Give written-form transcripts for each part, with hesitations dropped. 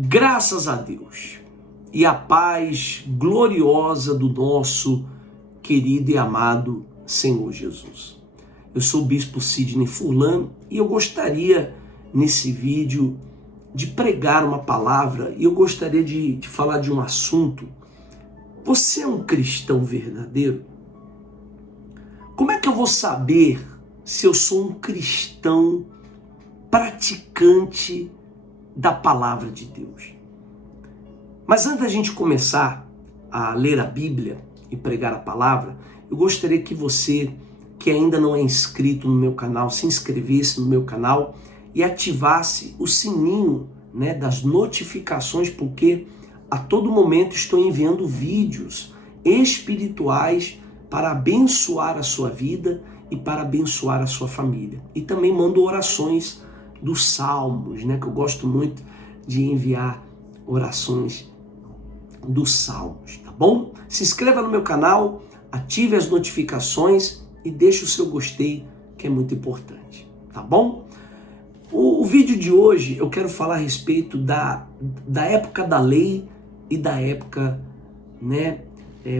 Graças a Deus e a paz gloriosa do nosso querido e amado Senhor Jesus. Eu sou o Bispo Sidney Furlan e eu gostaria nesse vídeo de pregar uma palavra e eu gostaria de falar de um assunto. Você é um cristão verdadeiro? Como é que eu vou saber se eu sou um cristão praticante da palavra de Deus? Mas antes da gente começar a ler a Bíblia e pregar a palavra, eu gostaria que você, que ainda não é inscrito no meu canal, se inscrevesse no meu canal e ativasse o sininho, das notificações, porque a todo momento estou enviando vídeos espirituais para abençoar a sua vida e para abençoar a sua família. E também mando orações dos salmos, que eu gosto muito de enviar orações dos salmos, tá bom? Se inscreva no meu canal, ative as notificações e deixe o seu gostei, que é muito importante, tá bom? O vídeo de hoje eu quero falar a respeito da época da lei e da época,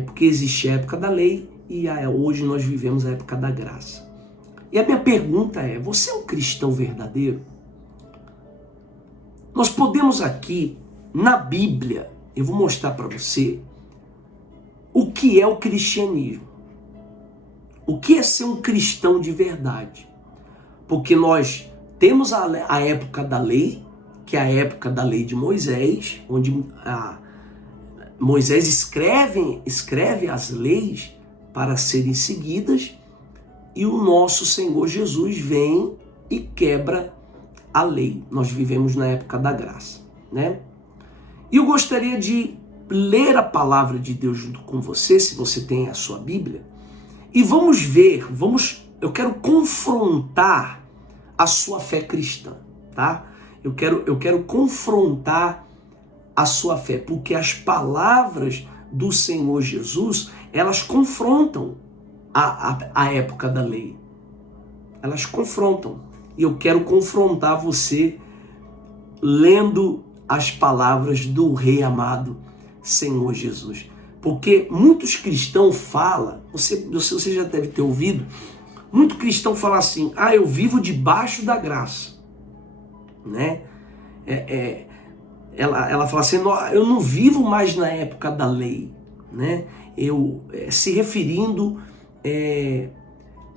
porque existe a época da lei e hoje nós vivemos a época da graça. E a minha pergunta é, você é um cristão verdadeiro? Nós podemos aqui, na Bíblia, eu vou mostrar para você o que é o cristianismo. O que é ser um cristão de verdade? Porque nós temos a época da lei, que é a época da lei de Moisés, onde Moisés escreve as leis para serem seguidas, e o nosso Senhor Jesus vem e quebra a lei. Nós vivemos na época da graça, E eu gostaria de ler a palavra de Deus junto com você, se você tem a sua Bíblia, e vamos ver, eu quero confrontar a sua fé cristã, tá? Eu quero confrontar a sua fé, porque as palavras do Senhor Jesus, elas confrontam a época da lei. Elas confrontam. E eu quero confrontar você lendo as palavras do Rei amado Senhor Jesus. Porque muitos cristãos falam, você já deve ter ouvido, muito cristão fala assim, eu vivo debaixo da graça. Ela fala assim, eu não vivo mais na época da lei. Se referindo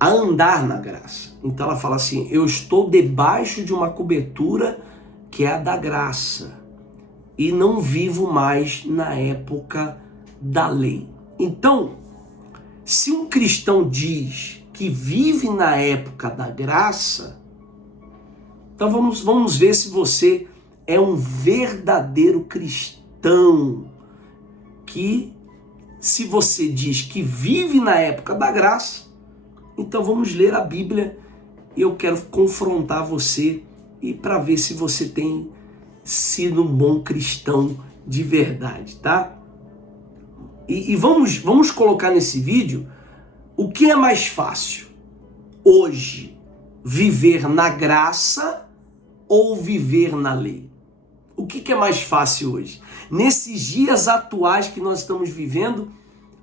a andar na graça. Então ela fala assim, eu estou debaixo de uma cobertura que é a da graça e não vivo mais na época da lei. Então, se um cristão diz que vive na época da graça, então vamos ver se você é um verdadeiro cristão, que se você diz que vive na época da graça, então vamos ler a Bíblia e eu quero confrontar você e para ver se você tem sido um bom cristão de verdade, tá? E vamos colocar nesse vídeo o que é mais fácil hoje, viver na graça ou viver na lei? O que é mais fácil hoje? Nesses dias atuais que nós estamos vivendo,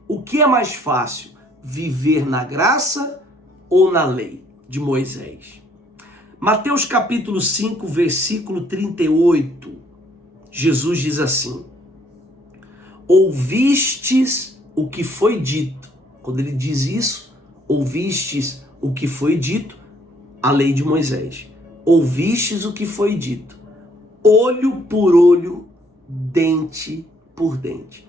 o que é mais fácil? Viver na graça ou na lei de Moisés? Mateus capítulo 5, versículo 38, Jesus diz assim, ouvistes o que foi dito. Quando ele diz isso, ouvistes o que foi dito, a lei de Moisés. Ouvistes o que foi dito, olho por olho, dente por dente.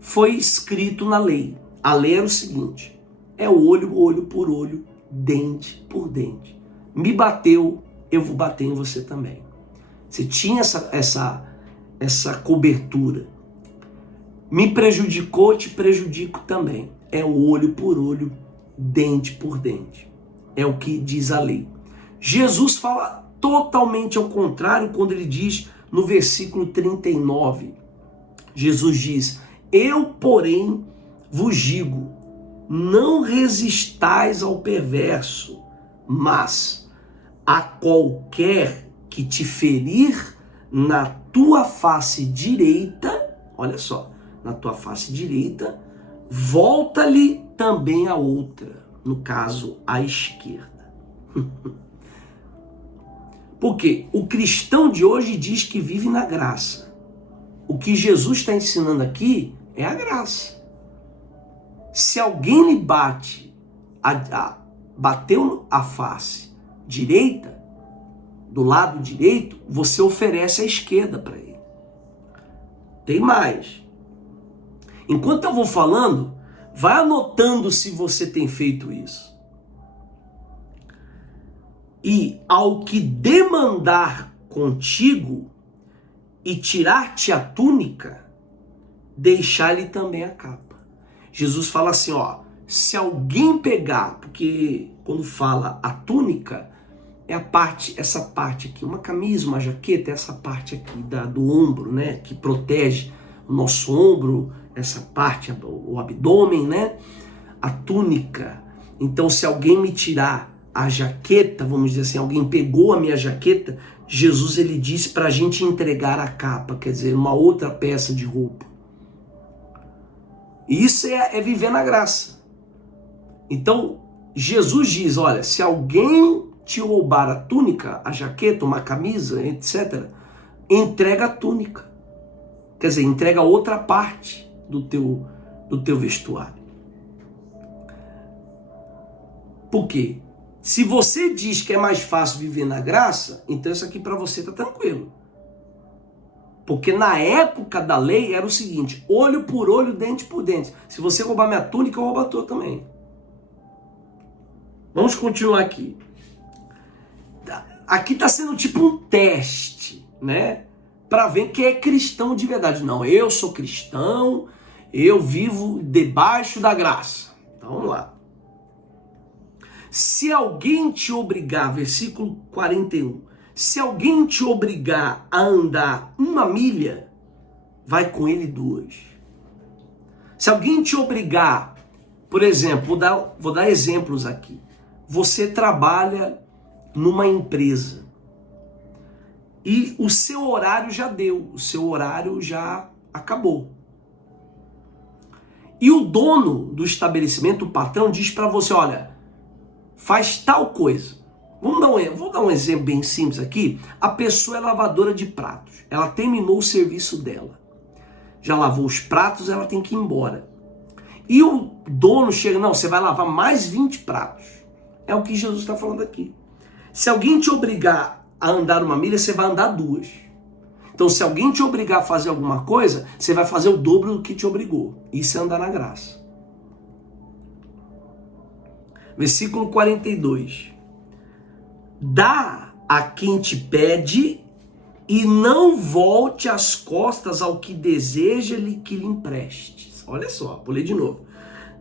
Foi escrito na lei. A lei era o seguinte, é olho por olho, dente por dente. Me bateu, eu vou bater em você também. Você tinha essa cobertura. Me prejudicou, te prejudico também. É olho por olho, dente por dente. É o que diz a lei. Jesus fala totalmente ao contrário quando ele diz no versículo 39. Jesus diz, eu, porém, vos digo, não resistais ao perverso, mas a qualquer que te ferir na tua face direita, olha só, na tua face direita, volta-lhe também a outra, no caso, a esquerda. Porque o cristão de hoje diz que vive na graça. O que Jesus está ensinando aqui é a graça. Se alguém lhe bateu a face direita, do lado direito, você oferece a esquerda para ele. Tem mais. Enquanto eu vou falando, vai anotando se você tem feito isso. E ao que demandar contigo e tirar-te a túnica, deixar-lhe também a capa. Jesus fala assim, ó, se alguém pegar, porque quando fala a túnica, é a parte, essa parte aqui, uma camisa, uma jaqueta, essa parte aqui do ombro, né, que protege o nosso ombro, essa parte, o abdômen, né, a túnica. Então, se alguém me tirar a jaqueta, vamos dizer assim, alguém pegou a minha jaqueta, Jesus ele disse para a gente entregar a capa, quer dizer, uma outra peça de roupa. E isso é viver na graça. Então, Jesus diz, olha, se alguém te roubar a túnica, a jaqueta, uma camisa, etc., entrega a túnica. Quer dizer, entrega outra parte do teu vestuário. Por quê? Se você diz que é mais fácil viver na graça, então isso aqui para você tá tranquilo. Porque na época da lei era o seguinte, olho por olho, dente por dente. Se você roubar minha túnica, eu roubo a tua também. Vamos continuar aqui. Aqui está sendo tipo um teste, né? Para ver quem é cristão de verdade. Não, eu sou cristão, eu vivo debaixo da graça. Então vamos lá. Se alguém te obrigar, versículo 41, se alguém te obrigar a andar 1 milha, vai com ele 2. Se alguém te obrigar, por exemplo, vou dar exemplos aqui. Você trabalha numa empresa e o seu horário já deu, o seu horário já acabou. E o dono do estabelecimento, o patrão, diz para você, olha, faz tal coisa. Vou dar um exemplo bem simples aqui. A pessoa é lavadora de pratos. Ela terminou o serviço dela. Já lavou os pratos, ela tem que ir embora. E o dono chega, não, você vai lavar mais 20 pratos. É o que Jesus está falando aqui. Se alguém te obrigar a andar 1 milha, você vai andar 2. Então, se alguém te obrigar a fazer alguma coisa, você vai fazer o dobro do que te obrigou. Isso é andar na graça. Versículo 42. Dá a quem te pede e não volte as costas ao que deseja que lhe emprestes. Olha só, vou ler de novo.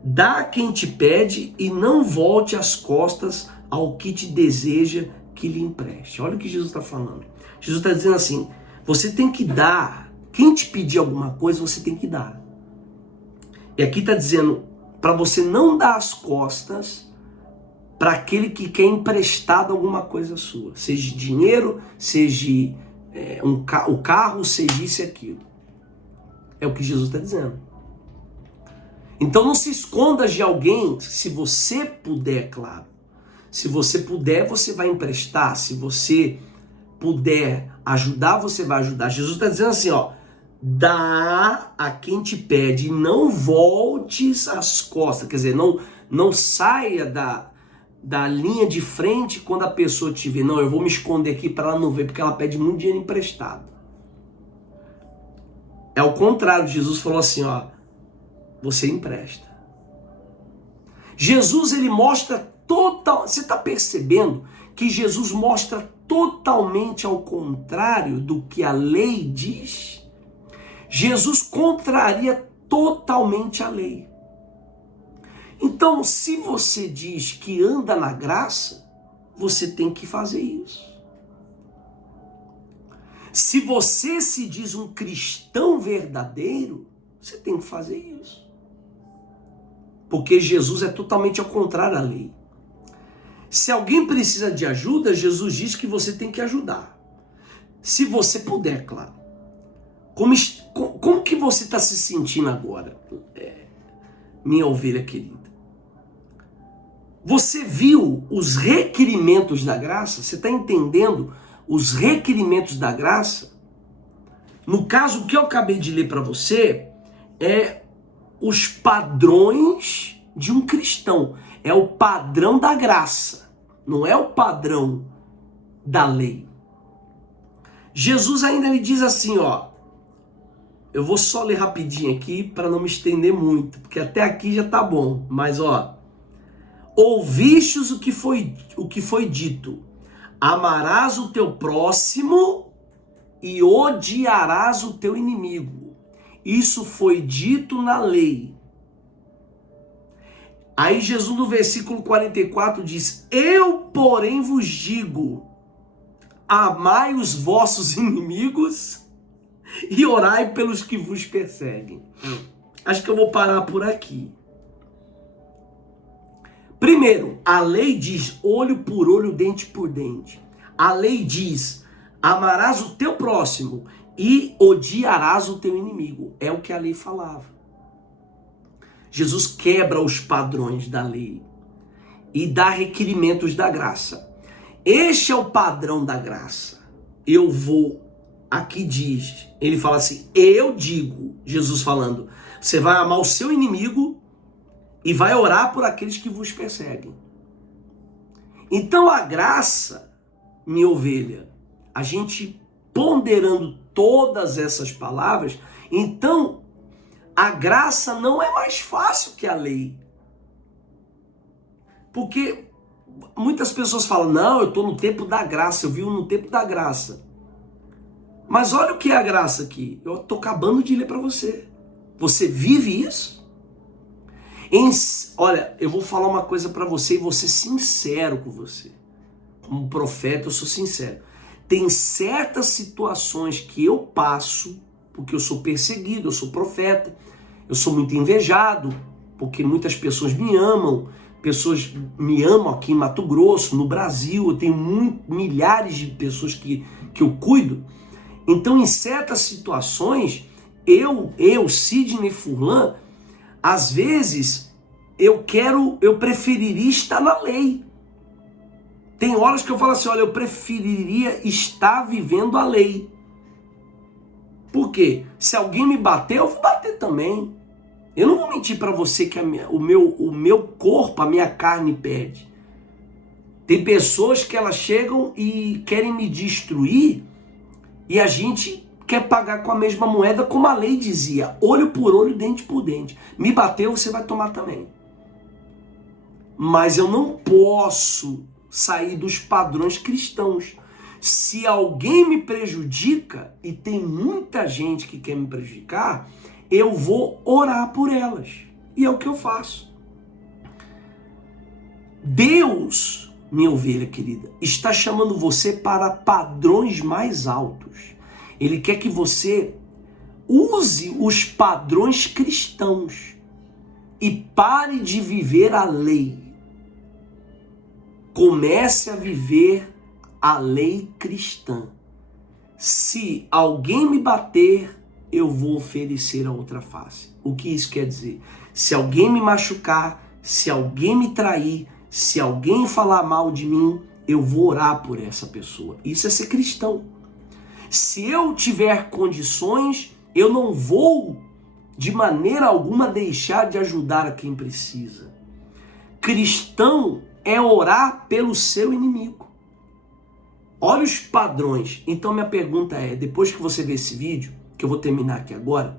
Dá a quem te pede e não volte as costas ao que te deseja que lhe empreste. Olha o que Jesus está falando. Jesus está dizendo assim, você tem que dar. Quem te pedir alguma coisa, você tem que dar. E aqui está dizendo para você não dar as costas para aquele que quer emprestado alguma coisa sua. Seja dinheiro, seja o carro, seja isso e aquilo. É o que Jesus está dizendo. Então não se esconda de alguém, se você puder, claro. Se você puder, você vai emprestar. Se você puder ajudar, você vai ajudar. Jesus está dizendo assim, ó, dá a quem te pede, não voltes as costas. Quer dizer, não saia da linha de frente quando a pessoa te vê. Não, eu vou me esconder aqui para ela não ver, porque ela pede muito dinheiro emprestado. É o contrário, Jesus falou assim, ó, você empresta. Jesus, ele mostra você está percebendo que Jesus mostra totalmente ao contrário do que a lei diz? Jesus contraria totalmente a lei. Então, se você diz que anda na graça, você tem que fazer isso. Se você se diz um cristão verdadeiro, você tem que fazer isso. Porque Jesus é totalmente ao contrário à lei. Se alguém precisa de ajuda, Jesus diz que você tem que ajudar. Se você puder, claro. Como que você está se sentindo agora, minha ovelha querida? Você viu os requerimentos da graça? Você está entendendo os requerimentos da graça? No caso, o que eu acabei de ler para você é os padrões de um cristão. É o padrão da graça, não é o padrão da lei. Jesus ainda lhe diz assim, ó. Eu vou só ler rapidinho aqui para não me estender muito, porque até aqui já tá bom. Mas ó, ouvistes o que foi dito: amarás o teu próximo e odiarás o teu inimigo. Isso foi dito na lei. Aí Jesus no versículo 44 diz: eu, porém, vos digo, amai os vossos inimigos e orai pelos que vos perseguem. Acho que eu vou parar por aqui. Primeiro, a lei diz olho por olho, dente por dente. A lei diz: amarás o teu próximo e odiarás o teu inimigo. É o que a lei falava. Jesus quebra os padrões da lei e dá requerimentos da graça. Este é o padrão da graça. Eu vou, aqui diz, ele fala assim, eu digo, Jesus falando, você vai amar o seu inimigo e vai orar por aqueles que vos perseguem. Então a graça, minha ovelha, a gente ponderando todas essas palavras, então a graça não é mais fácil que a lei. Porque muitas pessoas falam, não, eu estou no tempo da graça, eu vivo no tempo da graça. Mas olha o que é a graça aqui. Eu estou acabando de ler para você. Você vive isso? Olha, eu vou falar uma coisa para você e vou ser sincero com você. Como profeta, eu sou sincero. Tem certas situações que eu passo, porque eu sou perseguido, eu sou profeta, eu sou muito invejado, porque muitas pessoas me amam, pessoas me amam aqui em Mato Grosso, no Brasil, eu tenho milhares de pessoas que eu cuido. Então, em certas situações, eu, Sidney Furlan, às vezes, eu preferiria estar na lei. Tem horas que eu falo assim, olha, eu preferiria estar vivendo a lei. Por quê? Se alguém me bater, eu vou bater também. Eu não vou mentir para você que o meu corpo, a minha carne pede. Tem pessoas que elas chegam e querem me destruir e a gente quer pagar com a mesma moeda, como a lei dizia, olho por olho, dente por dente. Me bateu, você vai tomar também. Mas eu não posso sair dos padrões cristãos. Se alguém me prejudica, e tem muita gente que quer me prejudicar, eu vou orar por elas. E é o que eu faço. Deus, minha ovelha querida, está chamando você para padrões mais altos. Ele quer que você use os padrões cristãos e pare de viver a lei. Comece a viver a lei cristã. Se alguém me bater, eu vou oferecer a outra face. O que isso quer dizer? Se alguém me machucar, se alguém me trair, se alguém falar mal de mim, eu vou orar por essa pessoa. Isso é ser cristão. Se eu tiver condições, eu não vou de maneira alguma deixar de ajudar a quem precisa. Cristão é orar pelo seu inimigo. Olha os padrões. Então minha pergunta é, depois que você ver esse vídeo, que eu vou terminar aqui agora,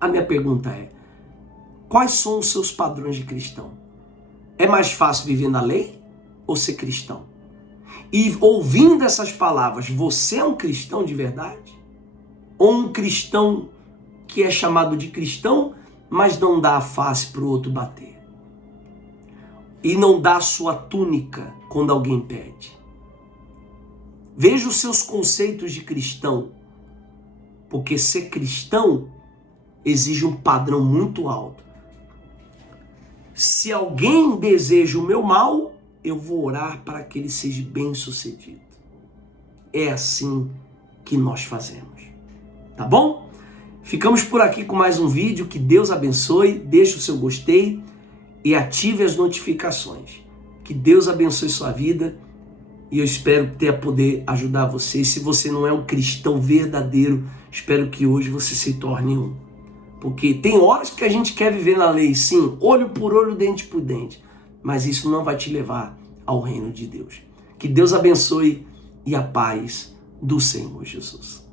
a minha pergunta é, quais são os seus padrões de cristão? É mais fácil viver na lei ou ser cristão? E ouvindo essas palavras, você é um cristão de verdade? Ou um cristão que é chamado de cristão, mas não dá a face para o outro bater? E não dá a sua túnica quando alguém pede? Veja os seus conceitos de cristão, porque ser cristão exige um padrão muito alto. Se alguém deseja o meu mal, eu vou orar para que ele seja bem-sucedido. É assim que nós fazemos. Tá bom? Ficamos por aqui com mais um vídeo. Que Deus abençoe. Deixe o seu gostei e ative as notificações. Que Deus abençoe sua vida e eu espero ter a poder ajudar você. Se você não é um cristão verdadeiro, espero que hoje você se torne um. Porque tem horas que a gente quer viver na lei, sim, olho por olho, dente por dente, mas isso não vai te levar ao reino de Deus. Que Deus abençoe e a paz do Senhor Jesus.